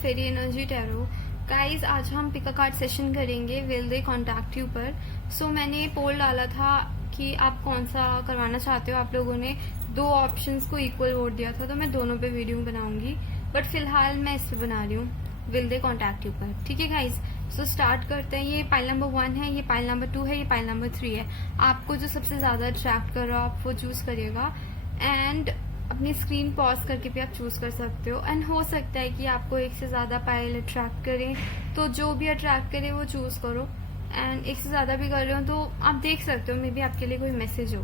फेरी energy tarot. Guys आज हम pick a card session करेंगे विल दे कॉन्टैक्ट यू पर। सो मैंने पोल डाला था कि आप कौन सा करवाना चाहते हो। आप लोगों ने दो ऑप्शंस को इक्वल वोट दिया था, तो मैं दोनों पे वीडियो बनाऊंगी, बट फिलहाल मैं इस पे बना रही हूँ विल दे कॉन्टैक्ट यू पर। ठीक है गाइज, सो स्टार्ट करते हैं। ये पाइल नंबर 1 है, ये पाइल नंबर 2 है, ये पाइल नंबर 3 है। आपको जो सबसे ज्यादा अट्रैक्ट कर रहा हो आप वो चूज करिएगा, एंड अपनी स्क्रीन पॉज करके भी आप चूज कर सकते हो। एंड हो सकता है कि आपको एक से ज्यादा पाइल अट्रैक्ट करें, तो जो भी अट्रैक्ट करे वो चूज करो। एंड एक से ज्यादा भी कर रहे हो तो आप देख सकते हो, मे बी आपके लिए कोई मैसेज हो।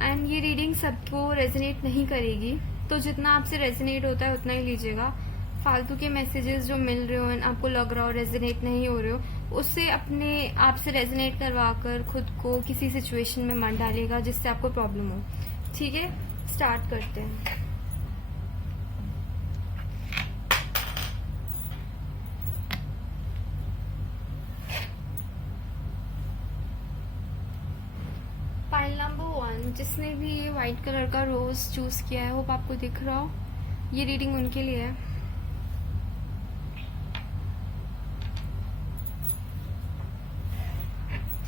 एंड ये रीडिंग सबको रेजोनेट नहीं करेगी, तो जितना आपसे रेजोनेट होता है उतना ही लीजिएगा। फालतू के मैसेजेस जो मिल रहे हो एंड आपको लग रहा हो रेजोनेट नहीं हो रहे हो, उससे अपने आप से रेजोनेट करवा कर खुद को किसी सिचुएशन में मत डालिएगा जिससे आपको प्रॉब्लम हो। ठीक है, स्टार्ट करते हैं। फाइल नंबर 1, जिसने भी ये व्हाइट कलर का रोज चूज किया है, होप आपको दिख रहा हो, ये रीडिंग उनके लिए है।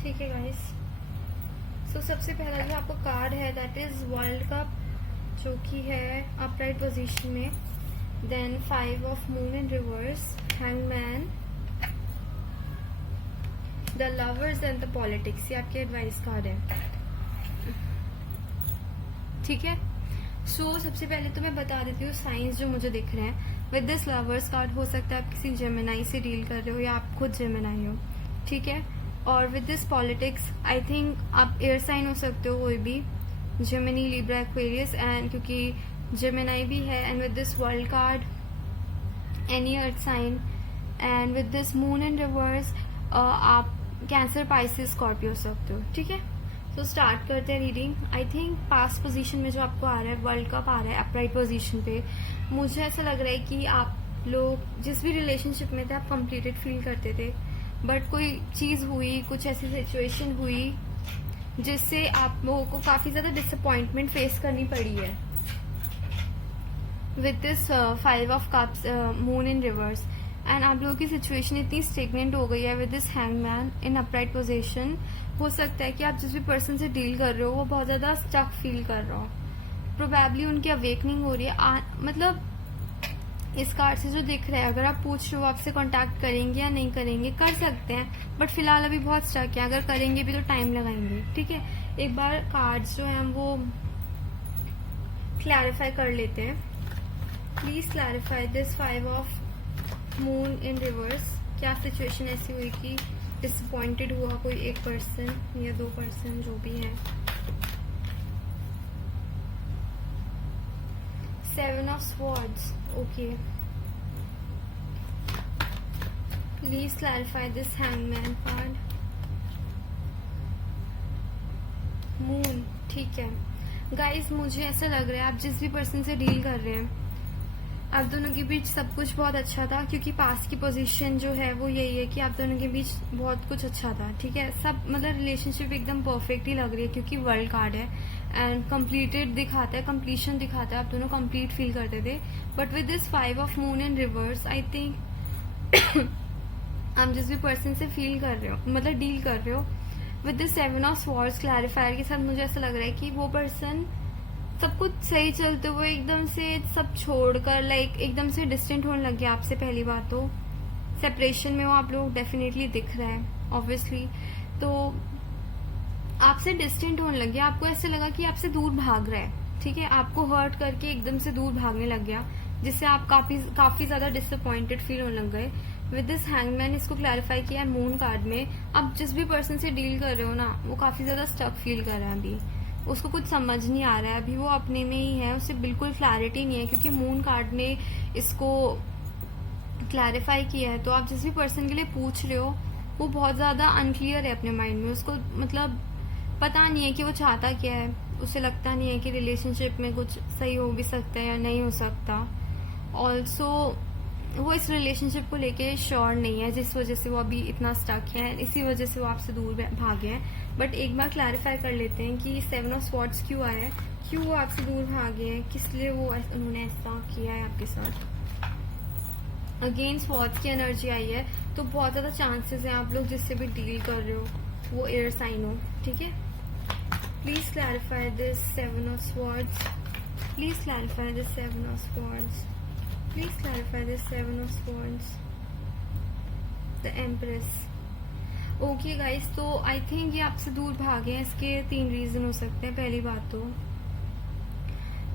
ठीक है गाइस, सो सबसे पहला जो आपको कार्ड है दैट इज वर्ल्ड कप, जो कि है अपराइट पोजीशन में। Then 5 of moon in reverse, hangman, the lovers and the politics. ये आपके एडवाइस कार्ड है। ठीक है, सो सबसे पहले तो मैं बता देती हूँ साइंस जो मुझे दिख रहे हैं। विद दिस लवर्स कार्ड हो सकता है आप किसी जेमिनाई से डील कर रहे हो या आप खुद जेमिनाई हो। ठीक है, और with this politics I think आप एयर साइन हो सकते हो, कोई भी जेमिनी, लिब्रा, एक्वेरियस, एंड क्योंकि जेमिनाई भी है। And with this world card any earth sign, and with this moon in reverse आप कैंसर, पाइसिस, स्कॉर्पियो हो सकते हो। ठीक है, तो स्टार्ट करते हैं reading. I think past position में जो आपको आ रहा है वर्ल्ड कप आ रहा है अपराइट पोजीशन पे। मुझे ऐसा लग रहा है कि आप लोग जिस भी रिलेशनशिप में थे आप कंप्लीटेड फील करते थे, बट कोई चीज हुई, कुछ ऐसी सिचुएशन हुई जिससे आप लोगों को काफी ज्यादा डिसअपॉइंटमेंट फेस करनी पड़ी है। With this 5 of cups, moon in reverse, and आप लोगों की सिचुएशन इतनी स्टेगनेंट हो गई है with this hangman in upright position. हो सकता है कि आप जिस भी पर्सन से डील कर रहे हो वो बहुत ज्यादा स्टक फील कर रहा हो। प्रोबेबली उनकी अवेकनिंग हो रही है। मतलब इस कार्ड से जो दिख रहा है, अगर आप पूछ रहे हो आपसे कांटेक्ट करेंगे या नहीं करेंगे, कर सकते हैं, बट फिलहाल अभी बहुत स्टक है। अगर करेंगे भी तो टाइम लगाएंगे। ठीक है, एक बार कार्ड्स जो हैं वो क्लैरिफाई कर लेते हैं। Please clarify this 5 of moon in reverse. क्या सिचुएशन ऐसी हुई कि डिसअपॉइंटेड हुआ कोई एक पर्सन या 2 पर्सन, जो भी है। 7 of swords, okay. Please clarify this hangman card. Moon, ठीक है गाइस, मुझे ऐसा लग रहा है आप जिस भी पर्सन से डील कर रहे हैं आप दोनों के बीच सब कुछ बहुत अच्छा था, क्योंकि पास्ट की पोजीशन जो है वो यही है कि आप दोनों के बीच बहुत कुछ अच्छा था। ठीक है, सब मतलब रिलेशनशिप एकदम परफेक्ट ही लग रही है, क्योंकि वर्ल्ड कार्ड है एंड कंप्लीटेड दिखाता है, कंप्लीशन दिखाता है, आप दोनों कंप्लीट फील करते थे। But with this 5 of moon in reverse I think आप जिस भी पर्सन से फील कर रहे हो, मतलब डील कर रहे हो, with this 7 of swords clarifier के साथ मुझे ऐसा लग रहा है कि वो पर्सन सब कुछ सही चलते हुए एकदम से सब छोड़कर लाइक एकदम से डिस्टेंट होने लग गया आपसे। पहली बात तो सेपरेशन में वो आप लोग डेफिनेटली दिख रहा है ऑब्वियसली, तो आपसे डिस्टेंट होने लग गया। आपको ऐसे लगा कि आपसे दूर भाग रहा है। ठीक है, आपको हर्ट करके एकदम से दूर भागने लग गया, जिससे आप काफी ज्यादा डिसअपॉइंटेड फील होने लग गए। विद दिस हैंगमैन इसको क्लैरिफाई किया मून कार्ड में। अब जिस भी पर्सन से डील कर रहे हो ना, वो काफी ज्यादा स्टक फील कर रहा है अभी, उसको कुछ समझ नहीं आ रहा है अभी, वो अपने में ही है, उसे बिल्कुल क्लैरिटी नहीं है, क्योंकि मून कार्ड ने इसको क्लैरिफाई किया है। तो आप जिस भी पर्सन के लिए पूछ रहे हो वो बहुत ज्यादा अनक्लियर है अपने माइंड में, उसको मतलब पता नहीं है कि वो चाहता क्या है। उसे लगता नहीं है कि रिलेशनशिप में कुछ सही हो भी सकता है या नहीं हो सकता। ऑल्सो वो इस रिलेशनशिप को लेके श्योर नहीं है, जिस वजह से वो अभी इतना स्टक है, इसी वजह से वो आपसे दूर भागे हैं। बट एक बार क्लैरिफाई कर लेते हैं कि 7 ऑफ स्वॉर्ड्स क्यों आया है, क्यों वो आपसे दूर भागे हैं, किस लिए वो उन्होंने ऐसा किया है आपके साथ। अगेन स्वॉर्ड्स की एनर्जी आई है, तो बहुत ज्यादा चांसेस हैं आप लोग जिससे भी डील कर रहे हो वो एयर साइन हो, ठीक है। Please clarify this seven of swords, please clarify this seven of swords, please clarify this seven of swords, the empress. Okay guys, तो आई थिंक ये आपसे दूर भागे हैं। इसके 3 रीजन हो सकते हैं। पहली बात तो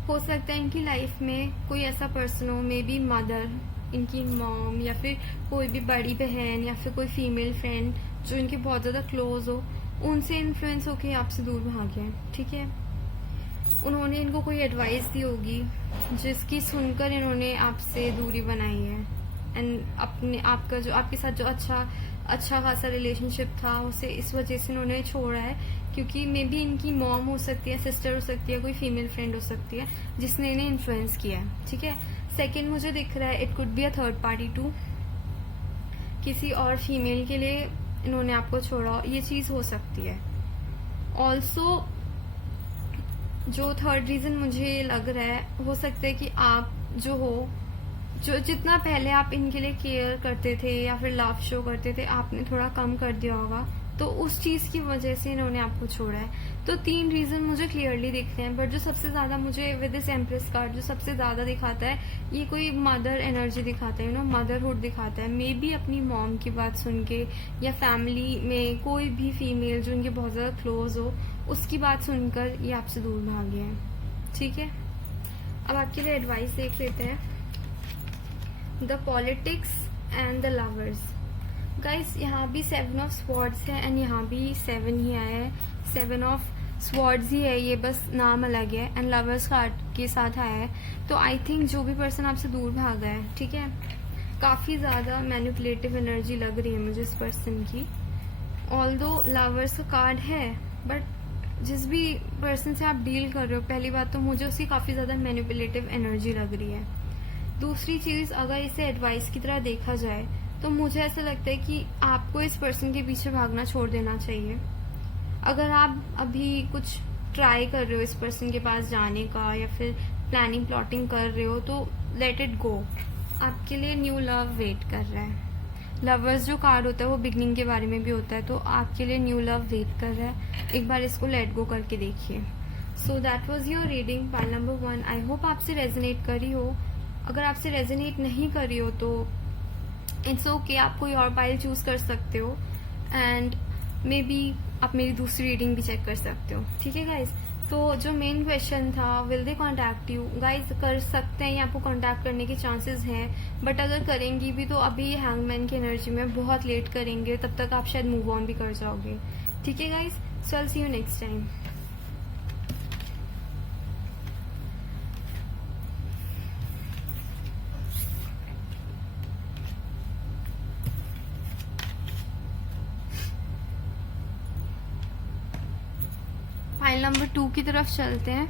हो सकता है इनकी लाइफ में कोई ऐसा पर्सन हो, मे बी मदर, इनकी मॉम, या फिर कोई भी बड़ी बहन, या फिर कोई फीमेल फ्रेंड जो इनके बहुत ज्यादा क्लोज हो, उनसे इन्फ्लुएंस होके आपसे दूर भागे हैं, ठीक है। उन्होंने इनको कोई एडवाइस दी होगी जिसकी सुनकर इन्होंने आपसे दूरी बनाई है, एंड अपने आपका जो आपके साथ जो अच्छा खासा रिलेशनशिप था उसे इस वजह से इन्होंने छोड़ा है, क्योंकि मे बी इनकी मॉम हो सकती है, सिस्टर हो सकती है, कोई फीमेल फ्रेंड हो सकती है जिसने इन्हें इन्फ्लुएंस किया है, ठीक है। सेकेंड मुझे दिख रहा है it could be a third party too, किसी और फीमेल के लिए इन्होंने आपको छोड़ा, ये चीज हो सकती है। ऑल्सो जो थर्ड रीजन मुझे लग रहा है, हो सकता है कि आप जो जितना पहले आप इनके लिए केयर करते थे या फिर लव शो करते थे, आपने थोड़ा कम कर दिया होगा, तो उस चीज की वजह से इन्होंने आपको छोड़ा है। तो 3 रीजन मुझे क्लियरली दिख रहे हैं, बट जो सबसे ज्यादा मुझे विद दिस एम्प्रेस कार्ड जो सबसे ज्यादा दिखाता है, ये कोई मदर एनर्जी दिखाता है, मदरहुड दिखाता है। मे बी अपनी मॉम की बात सुन के, या फैमिली में कोई भी फीमेल जो इनके बहुत ज्यादा क्लोज हो, उसकी बात सुनकर ये आपसे दूर भागे हैं, ठीक है। अब आपके लिए एडवाइस देख लेते हैं, the politics and the lovers. Guys, यहाँ भी 7 ऑफ स्वॉर्ड्स है एंड यहाँ भी 7 ही आया है, 7 ऑफ स्वॉर्ड्स ही है, ये बस नाम अलग है, एंड लवर्स कार्ड के साथ आया है। तो आई थिंक जो भी पर्सन आपसे दूर भागा है, ठीक है, काफी ज्यादा मैनिपुलेटिव एनर्जी लग रही है मुझे इस पर्सन की। ऑल्दो लवर्स का कार्ड है, बट जिस भी पर्सन से आप डील कर रहे हो, पहली बात तो मुझे उसकी काफी ज्यादा मैनिपुलेटिव एनर्जी लग रही है। दूसरी चीज, अगर इसे एडवाइस की तरह देखा जाए तो मुझे ऐसा लगता है कि आपको इस पर्सन के पीछे भागना छोड़ देना चाहिए। अगर आप अभी कुछ ट्राई कर रहे हो इस पर्सन के पास जाने का, या फिर प्लानिंग प्लॉटिंग कर रहे हो, तो लेट इट गो। आपके लिए न्यू लव वेट कर रहा है। लवर्स जो कार्ड होता है वो बिगनिंग के बारे में भी होता है, तो आपके लिए न्यू लव वेट कर रहा है। एक बार इसको लेट गो करके देखिए। So that was your reading, pile number 1। I hope आपसे रेजोनेट करी हो। अगर आपसे रेजोनेट नहीं करी हो तो इट्स ओके, आप कोई और पाइल चूज कर सकते हो, एंड मे बी आप मेरी दूसरी रीडिंग भी चेक कर सकते हो, ठीक है गाइज। तो जो मेन क्वेश्चन था, will they contact you, guys कर सकते हैं, आपको कॉन्टैक्ट करने के चांसेस हैं, बट अगर करेंगी भी तो अभी हैंगमैन की एनर्जी में बहुत लेट करेंगे, तब तक आप शायद मूव ऑन भी कर जाओगे, ठीक है guys. So I see you next time. File number 2 की तरफ चलते हैं।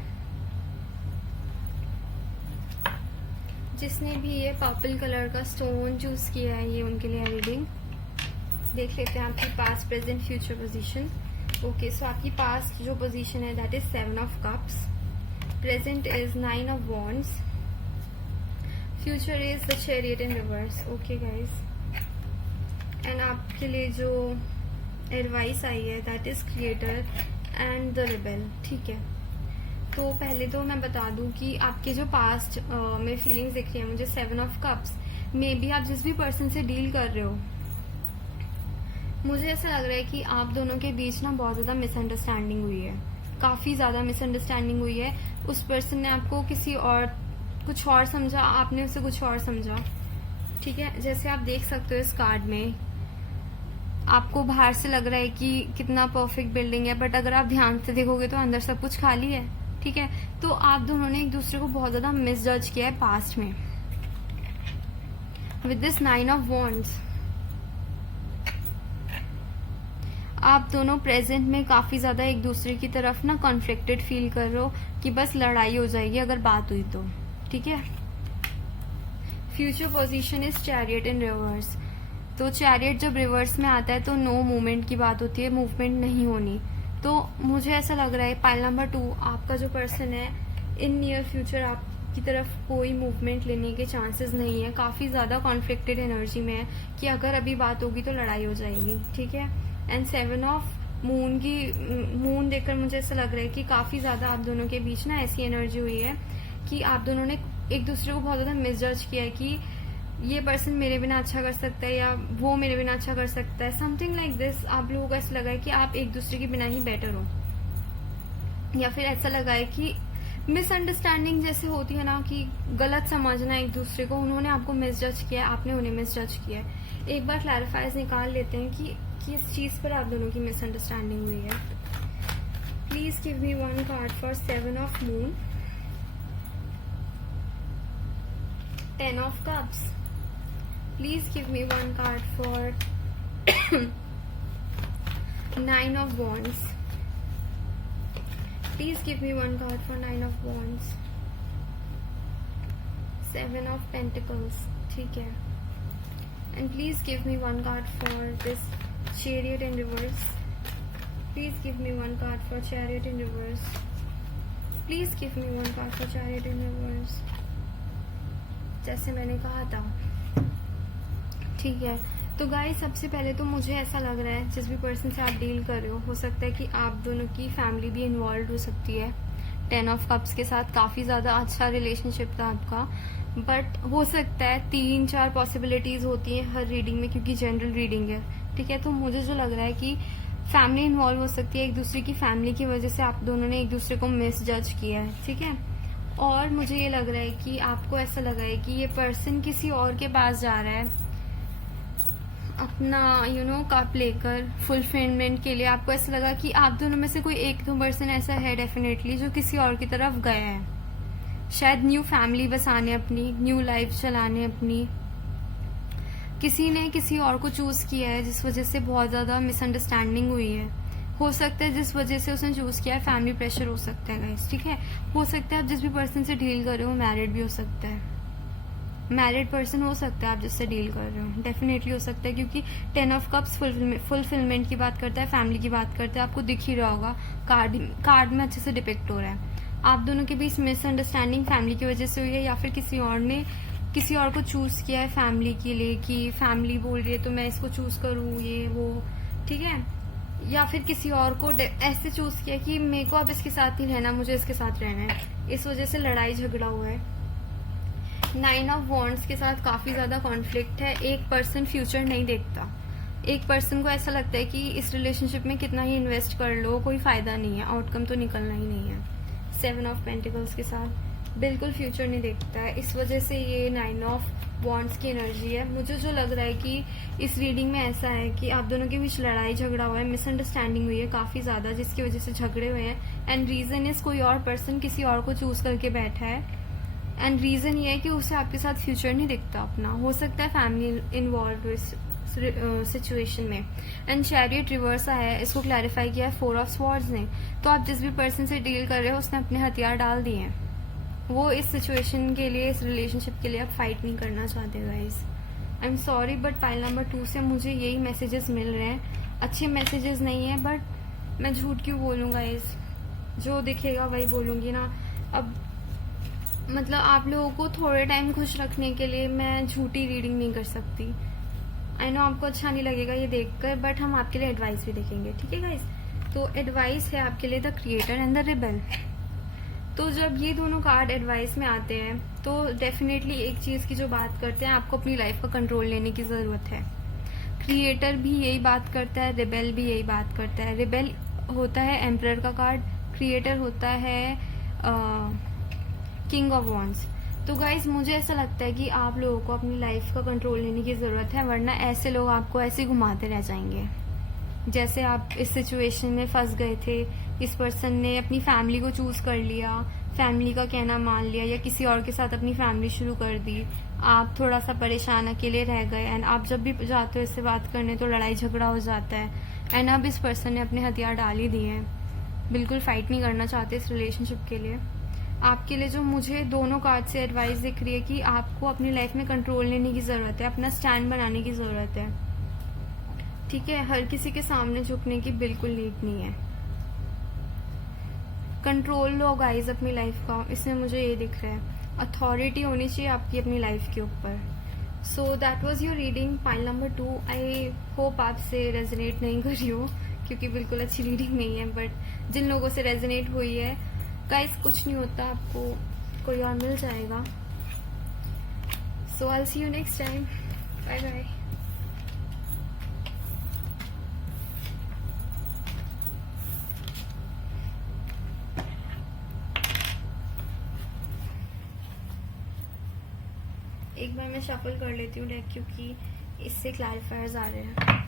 जिसने भी ये पर्पल कलर का स्टोन चूज किया है, ये उनके लिए रीडिंग देख लेते हैं। आपकी past present future position. Okay, so आपकी पास्ट जो पोजीशन है that is 7 of cups, present is 9 of wands, future is the chariot in reverse. Okay guys, and आपके लिए जो एडवाइस आई है that is creator and the rebel, ठीक है। तो पहले तो मैं बता दूं कि आपके जो पास्ट में फीलिंग्स दिख रही है मुझे 7 ऑफ कप्स, मे बी आप जिस भी पर्सन से डील कर रहे हो, मुझे ऐसा लग रहा है कि आप दोनों के बीच ना बहुत ज्यादा मिसअंडरस्टैंडिंग हुई है, काफी ज्यादा मिसअंडरस्टैंडिंग हुई है। उस पर्सन ने आपको किसी और कुछ और समझा, आपने उसे कुछ और समझा, ठीक है। जैसे आप देख सकते हो इस कार्ड में, आपको बाहर से लग रहा है कि कितना परफेक्ट बिल्डिंग है, बट अगर आप ध्यान से देखोगे तो अंदर सब कुछ खाली है, ठीक है। तो आप दोनों ने एक दूसरे को बहुत ज्यादा मिसजज किया है पास्ट में। विद दिस 9 ऑफ वॉन्ड्स, आप दोनों प्रेजेंट में काफी ज्यादा एक दूसरे की तरफ ना कॉन्फ्लिक्टेड फील कर रहे हो कि बस लड़ाई हो जाएगी अगर बात हुई तो, ठीक है। Future position is chariot in reverse. तो चैरियट जब रिवर्स में आता है तो नो मूवमेंट की बात होती है, मूवमेंट नहीं होनी। तो मुझे ऐसा लग रहा है पाइल नंबर 2, आपका जो पर्सन है इन नियर फ्यूचर आपकी तरफ कोई मूवमेंट लेने के चांसेस नहीं है, काफ़ी ज़्यादा कॉन्फ्लिक्टेड एनर्जी में है कि अगर अभी बात होगी तो लड़ाई हो जाएगी, ठीक है। एंड 7 ऑफ मून देखकर मुझे ऐसा लग रहा है कि काफ़ी ज़्यादा आप दोनों के बीच ना ऐसी एनर्जी हुई है कि आप दोनों ने एक दूसरे को बहुत ज़्यादा मिसजज किया है कि ये पर्सन मेरे बिना अच्छा कर सकता है या वो मेरे बिना अच्छा कर सकता है, समथिंग लाइक दिस। आप लोगों को ऐसा लगा है कि आप एक दूसरे के बिना ही बेटर हो, या फिर ऐसा लगा है कि मिसअंडरस्टैंडिंग जैसे होती है ना, कि गलत समझना एक दूसरे को, उन्होंने आपको मिसजज किया है, आपने उन्हें मिसजज किया है। एक बार क्लैरिफाइज निकाल लेते हैं कि किस चीज पर आप दोनों की मिसअंडरस्टैंडिंग हुई है। Please give me one card for 7 of moon, 10 of cups. Please give me one card for 9 of wands. Please give me one card for 9 of Wands, 7 of Pentacles, ठीक है। And please give me one card for this Chariot in reverse. Please give me one card for Chariot in reverse. Please give me one card for Chariot in reverse. जैसे मैंने कहा था, ठीक है। तो guys, सबसे पहले तो मुझे ऐसा लग रहा है जिस भी पर्सन से आप डील कर रहे हो सकता है कि आप दोनों की फैमिली भी इन्वॉल्व हो सकती है। 10 ऑफ कप्स के साथ काफ़ी ज़्यादा अच्छा रिलेशनशिप था आपका, बट हो सकता है 3-4 पॉसिबिलिटीज़ होती हैं हर रीडिंग में, क्योंकि जनरल रीडिंग है, ठीक है। तो मुझे जो लग रहा है कि फैमिली इन्वॉल्व हो सकती है, एक दूसरे की फैमिली की वजह से आप दोनों ने एक दूसरे को मिसजज किया है, ठीक है। और मुझे ये लग रहा है कि आपको ऐसा लगा है कि ये पर्सन किसी और के पास जा रहा है अपना कप लेकर फुलफिलमेंट के लिए। आपको ऐसा लगा कि आप दोनों में से कोई एक दो पर्सन ऐसा है डेफिनेटली जो किसी और की तरफ गया है, शायद न्यू फैमिली बसाने, अपनी न्यू लाइफ चलाने अपनी। किसी ने किसी और को चूज किया है जिस वजह से बहुत ज्यादा मिसअंडरस्टैंडिंग हुई है। हो सकता है जिस वजह से उसने चूज किया है फैमिली प्रेशर हो सकता है गाइस, ठीक है। हो सकता है आप जिस भी पर्सन से डील कर रहे हो मैरिड भी हो सकता है, मैरिड पर्सन हो सकता है आप जिससे डील कर रहे हो, डेफिनेटली हो सकता है, क्योंकि 10 ऑफ कप्स फुलफिलमेंट की बात करता है, फैमिली की बात करता है। आपको दिख ही रहा होगा, कार्ड में अच्छे से डिपिक्ट हो रहा है। आप दोनों के बीच मिसअंडरस्टैंडिंग फैमिली की वजह से हुई है, या फिर किसी और ने किसी और को चूज किया है फैमिली के लिए, कि फैमिली बोल रही है तो मैं इसको चूज करूँ, ये वो, ठीक है। या फिर किसी और को ऐसे चूज किया कि मेरे को अब इसके साथ ही रहना, मुझे इसके साथ रहना है, इस वजह से लड़ाई झगड़ा हुआ है। 9 ऑफ वॉन्ड्स के साथ काफी ज्यादा कॉन्फ्लिक्ट है। एक पर्सन फ्यूचर नहीं देखता, एक पर्सन को ऐसा लगता है कि इस रिलेशनशिप में कितना ही इन्वेस्ट कर लो कोई फायदा नहीं है, आउटकम तो निकलना ही नहीं है। 7 ऑफ पेंटिकल्स के साथ बिल्कुल फ्यूचर नहीं देखता है, इस वजह से ये 9 ऑफ वॉन्ड्स की एनर्जी है। मुझे जो लग रहा है कि इस रीडिंग में ऐसा है कि आप दोनों के बीच लड़ाई झगड़ा हुआ है, मिसअंडरस्टैंडिंग हुई है काफी ज्यादा, जिसकी वजह से झगड़े हुए हैं। एंड रीजन इज कोई और पर्सन किसी और को चूज करके बैठा है, एंड रीजन ये है कि उसे आपके साथ फ्यूचर नहीं दिखता अपना। हो सकता है फैमिली इन्वॉल्व इस सिचुएशन में। एंड चैरियट रिवर्स आया है, इसको क्लैरिफाई किया है 4 ऑफ स्वॉर्ड्स ने। तो आप जिस भी पर्सन से डील कर रहे हो उसने अपने हथियार डाल दिए हैं, वो इस सिचुएशन के लिए, इस रिलेशनशिप के लिए आप फाइट नहीं करना चाहते guys. I am sorry, but pile number 2 से मुझे यही मैसेजेस मिल रहे हैं। अच्छे मैसेजेस नहीं है, बट मैं झूठ क्यों बोलूंगा, इस जो दिखेगा वही बोलूंगी ना। अब मतलब आप लोगों को थोड़े टाइम खुश रखने के लिए मैं झूठी रीडिंग नहीं कर सकती। आई नो आपको अच्छा नहीं लगेगा ये देखकर, बट हम आपके लिए एडवाइस भी देखेंगे, ठीक है गाइस। तो एडवाइस है आपके लिए the creator and the rebel. तो जब ये दोनों कार्ड एडवाइस में आते हैं तो डेफिनेटली एक चीज की जो बात करते हैं, आपको अपनी लाइफ का कंट्रोल लेने की जरूरत है। क्रिएटर भी यही बात करता है, रिबेल भी यही बात करता है। रिबेल होता है एम्परर का कार्ड, क्रिएटर होता है किंग ऑफ वॉन्ड्स। तो गाइज मुझे ऐसा लगता है कि आप लोगों को अपनी लाइफ का कंट्रोल लेने की जरूरत है, वरना ऐसे लोग आपको ऐसे घुमाते रह जाएंगे जैसे आप इस सिचुएशन में फंस गए थे। इस पर्सन ने अपनी फैमिली को चूज कर लिया, फैमिली का कहना मान लिया, या किसी और के साथ अपनी फैमिली शुरू कर दी। आप थोड़ा सा परेशान अकेले रह गए, एंड आप जब भी जाते हो इससे बात करने तो लड़ाई झगड़ा हो जाता है। एंड अब इस पर्सन ने अपने हथियार डाल ही दिए हैं, बिल्कुल फाइट नहीं करना चाहते इस रिलेशनशिप के लिए। आपके लिए जो मुझे दोनों कार्ड से एडवाइस दिख रही है कि आपको अपनी लाइफ में कंट्रोल लेने की जरूरत है, अपना स्टैंड बनाने की जरूरत है, ठीक है। हर किसी के सामने झुकने की बिल्कुल नीड नहीं है। कंट्रोल लो गाइज अपनी लाइफ का, इसमें मुझे ये दिख रहा है। अथॉरिटी होनी चाहिए आपकी अपनी लाइफ के ऊपर. So that was your reading pile number 2. I hope आपसे रेजोनेट नहीं कर रही हो, क्योंकि बिल्कुल अच्छी रीडिंग नहीं है, बट जिन लोगों से रेजोनेट हुई है गाइस, कुछ नहीं होता, आपको कोई और मिल जाएगा. So I will see you next time. Bye bye. एक बार मैं शफल कर लेती हूँ डेक, क्योंकि इससे क्लैरिफायर्स आ रहे हैं.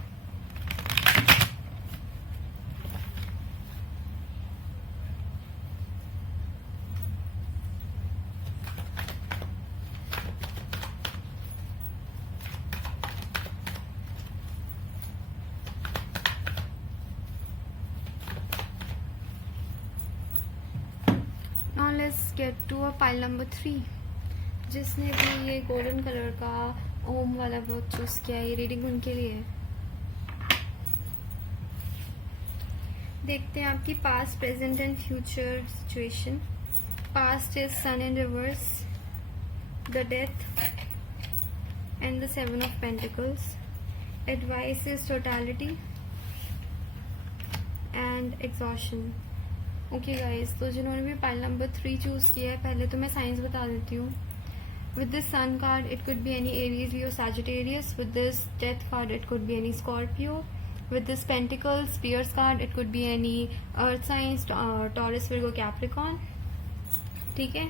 Now let's get to a pile number 3. जिसने भी ये गोल्डन कलर का ओम वाला ब्लॉक चूज किया, ये रीडिंग उनके लिए है. देखते हैं आपकी past, present and future situation. Past is sun in reverse, the death and the 7 of pentacles. Advice is totality and exhaustion. Okay guys, तो जिन्होंने भी पाइल नंबर 3 चूज किया है, पहले तो मैं साइंस बता देती हूँ. With this sun card, it could be any Aries, Leo, Sagittarius. With this death card, it could be any Scorpio. With this Pentacles, Spears card, it could be any Earth signs, Taurus, Virgo, Capricorn. ठीक है.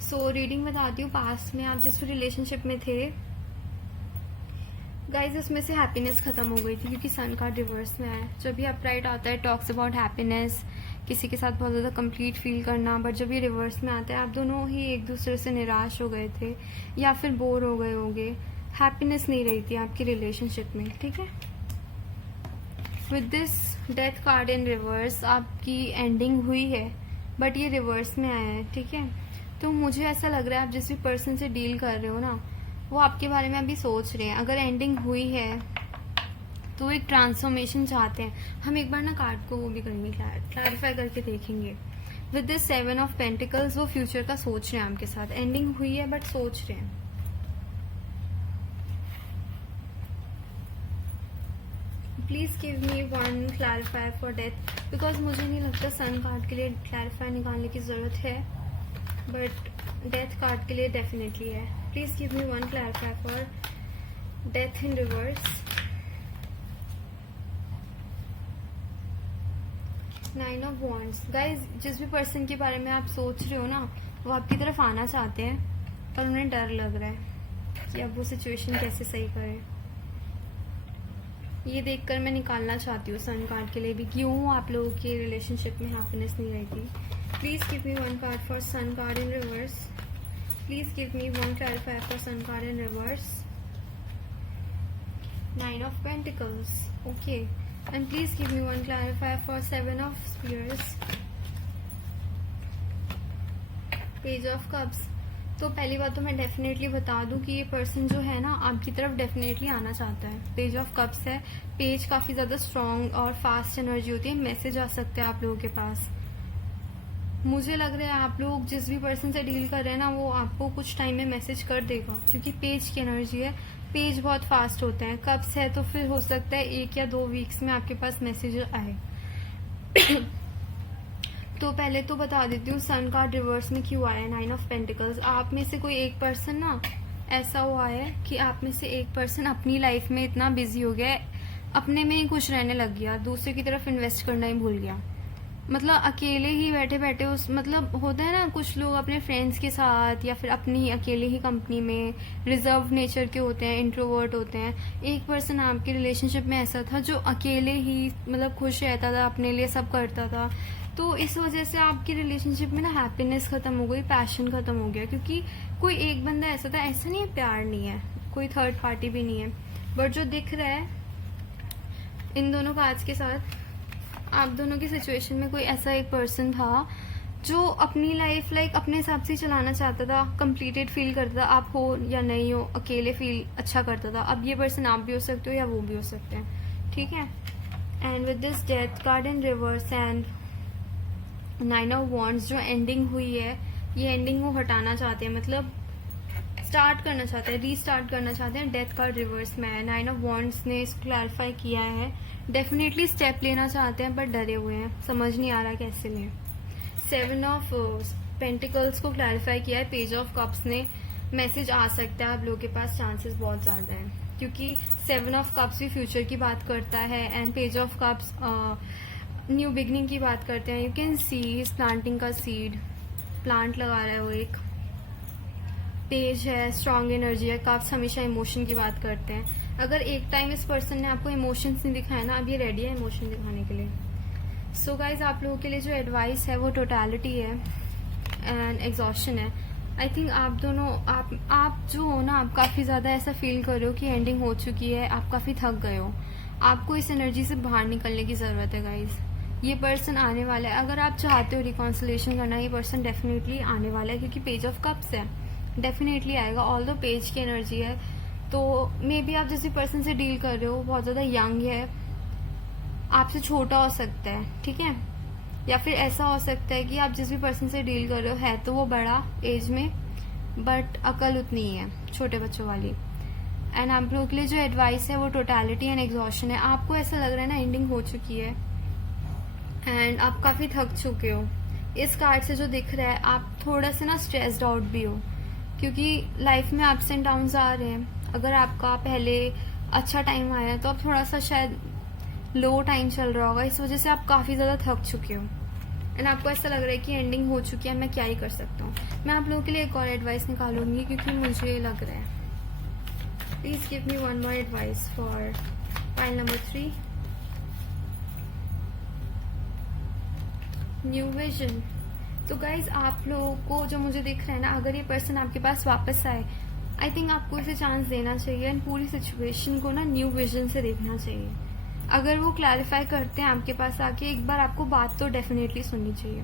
So reading बताती हूँ. Past में आप जिस भी relationship में थे गाइज, उसमें से हैप्पीनेस खत्म हो गई थी, क्योंकि सन कार्ड रिवर्स में है. जब भी अपराइट आता है, टॉक्स अबाउट हैप्पीनेस, किसी के साथ बहुत ज़्यादा कंप्लीट फील करना. बट जब ये रिवर्स में आता है, आप दोनों ही एक दूसरे से निराश हो गए थे या फिर बोर हो गए होंगे. हैप्पीनेस नहीं रही थी आपकी रिलेशनशिप में. ठीक है. With this death card in reverse, आपकी एंडिंग हुई है, बट ये रिवर्स में आया है. ठीक है. तो मुझे ऐसा लग रहा है आप जिस भी पर्सन से डील कर रहे हो ना, वो आपके बारे में अभी सोच रहे हैं. अगर एंडिंग हुई है तो एक ट्रांसफॉर्मेशन चाहते हैं. हम एक बार ना कार्ड को वो भी करेंगे, क्लैरिफाई करके देखेंगे. विद दिस 7 ऑफ पेंटिकल्स, वो फ्यूचर का सोच रहे हैं आपके साथ. एंडिंग हुई है बट सोच रहे हैं. Please give me one clarify for death, because मुझे नहीं लगता सन कार्ड के लिए क्लैरिफाई निकालने की जरूरत है, बट डेथ कार्ड के लिए डेफिनेटली है. Please give me one clarify for death in reverse. 9 of wands. Guys, जिस भी पर्सन के बारे में आप सोच रहे हो ना, वो आपकी तरफ आना चाहते हैं, पर उन्हें डर लग रहा है कि अब वो सिचुएशन कैसे सही करें. ये देखकर मैं निकालना चाहती हूँ सन कार्ड के लिए भी, क्यों आप लोगों के रिलेशनशिप में हैप्पीनेस नहीं रहती. Please give me one card for sun card in reverse. Please give me one clarify for sun card in reverse. 9 of pentacles. Okay. And please give me one clarifier for 7 of Spears. Page of Cups. तो पहली बात तो मैं definitely बता दूं कि ये person जो है ना, आपकी तरफ डेफिनेटली आना चाहता है. पेज ऑफ कप्स है. पेज काफी ज्यादा स्ट्रांग और फास्ट एनर्जी होती है. मैसेज आ सकते हैं आप लोगों के पास. मुझे लग रहा है आप लोग जिस भी पर्सन से डील कर रहे हैं ना, वो आपको कुछ टाइम में मैसेज कर देगा, क्योंकि पेज की एनर्जी है. पेज बहुत फास्ट होते हैं. कप्स है तो फिर हो सकता है 1 या 2 वीक्स में आपके पास मैसेज आए. तो पहले तो बता देती हूँ सन कार्ड रिवर्स में क्यों आया. 9 ऑफ पेंटिकल्स. आप में से कोई एक पर्सन ना, ऐसा हुआ है कि आप में से एक पर्सन अपनी लाइफ में इतना बिजी हो गया है, अपने में ही खुश रहने लग गया, दूसरे की तरफ इन्वेस्ट करना ही भूल गया. मतलब अकेले ही बैठे बैठे उस, मतलब होता है ना, कुछ लोग अपने फ्रेंड्स के साथ या फिर अपनी अकेले ही कंपनी में रिजर्व नेचर के होते हैं, इंट्रोवर्ट होते हैं. एक पर्सन आपके रिलेशनशिप में ऐसा था जो अकेले ही मतलब खुश रहता था, अपने लिए सब करता था. तो इस वजह से आपकी रिलेशनशिप में ना हैप्पीनेस खत्म हो गई, पैशन खत्म हो गया, क्योंकि कोई एक बंदा ऐसा था. ऐसा नहीं है प्यार नहीं है, कोई थर्ड पार्टी भी नहीं है, बट जो दिख रहा है इन दोनों कार्ड्स के साथ, आप दोनों की सिचुएशन में कोई ऐसा एक पर्सन था जो अपनी लाइफ अपने हिसाब से चलाना चाहता था, कंप्लीटेड फील करता था. आप हो या नहीं हो, अकेले फील अच्छा करता था. अब ये पर्सन आप भी हो सकते हो या वो भी हो सकते हैं. ठीक है. And with this death card in reverse and 9 of wands, जो एंडिंग हुई है, ये एंडिंग वो हटाना चाहते हैं, मतलब स्टार्ट करना चाहते हैं, रीस्टार्ट करना चाहते हैं। डेथ कार्ड रिवर्स में है, 9 ऑफ वॉन्ड्स ने इसको क्लैरिफाई किया है। डेफिनेटली स्टेप लेना चाहते हैं बट डरे हुए हैं, समझ नहीं आ रहा कैसे लें। 7 ऑफ पेंटिकल्स को क्लैरिफाई किया है। पेज ऑफ कप्स ने मैसेज आ सकता है आप लोगों के पास, चांसेस बहुत ज्यादा है, क्योंकि 7 ऑफ कप्स भी फ्यूचर की बात करता है and page of cups new beginning की बात करते हैं। यू कैन सी इस प्लांटिंग का सीड, प्लांट लगा रहा है वो एक। पेज है, स्ट्रांग एनर्जी है। कप्स हमेशा इमोशन की बात करते हैं। अगर एक टाइम इस पर्सन ने आपको इमोशंस नहीं दिखाया ना, अब ये रेडी है इमोशन दिखाने के लिए। सो गाइज, आप लोगों के लिए जो एडवाइस है वो टोटलिटी है एंड एग्जॉशन है। आई थिंक आप दोनों, आप जो हो ना, आप काफी ज्यादा ऐसा फील कर रहे हो कि एंडिंग हो चुकी है, आप काफी थक गए हो। आपको इस एनर्जी से बाहर निकलने की जरूरत है गाइज। ये पर्सन आने वाला है। अगर आप चाहते हो रिकॉन्सिलेशन करना, ये पर्सन डेफिनेटली आने वाला है, क्योंकि पेज ऑफ कप्स है, डेफिनेटली आएगा। ऑल दो पेज की एनर्जी है, तो मे बी आप जिस भी पर्सन से डील कर रहे हो बहुत ज्यादा यंग है, आपसे छोटा हो सकता है, ठीक है, या फिर ऐसा हो सकता है कि आप जिस भी पर्सन से डील कर रहे हो है तो वो बड़ा एज में, बट अकल उतनी ही है, छोटे बच्चों वाली। एंड आप लोगों के लिए जो एडवाइस है वो टोटलिटी एंड एग्जॉशन है। आपको ऐसा लग रहा है ना एंडिंग हो चुकी है एंड आप काफी थक चुके हो। इस कार्ड से जो दिख रहा है, आप थोड़ा सा ना स्ट्रेस्ड आउट भी हो, क्योंकि लाइफ में अप्स एंड डाउन्स आ रहे हैं। अगर आपका पहले अच्छा टाइम आया तो अब थोड़ा सा शायद लो टाइम चल रहा होगा, इस वजह से आप काफी ज्यादा थक चुके हो एंड आपको ऐसा लग रहा है कि एंडिंग हो चुकी है, मैं क्या ही कर सकता हूँ। मैं आप लोगों के लिए एक और एडवाइस निकालूंगी, क्योंकि मुझे लग रहा है। Please give me one more advice for pile number 3। New vision. तो गाइज, आप लोगों को जो मुझे दिख रहा है ना, अगर ये पर्सन आपके पास वापस आए, आई थिंक आपको इसे चांस देना चाहिए एंड पूरी सिचुएशन को ना न्यू विजन से देखना चाहिए। अगर वो क्लैरिफाई करते हैं आपके पास आके, एक बार आपको बात तो डेफिनेटली सुननी चाहिए,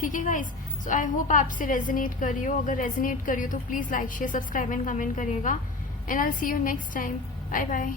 ठीक है गाइज। सो आई होप आपसे रेजोनेट करी हो। अगर रेजोनेट करी हो तो please like, share, subscribe and comment करिएगा and I will see you next time. Bye bye.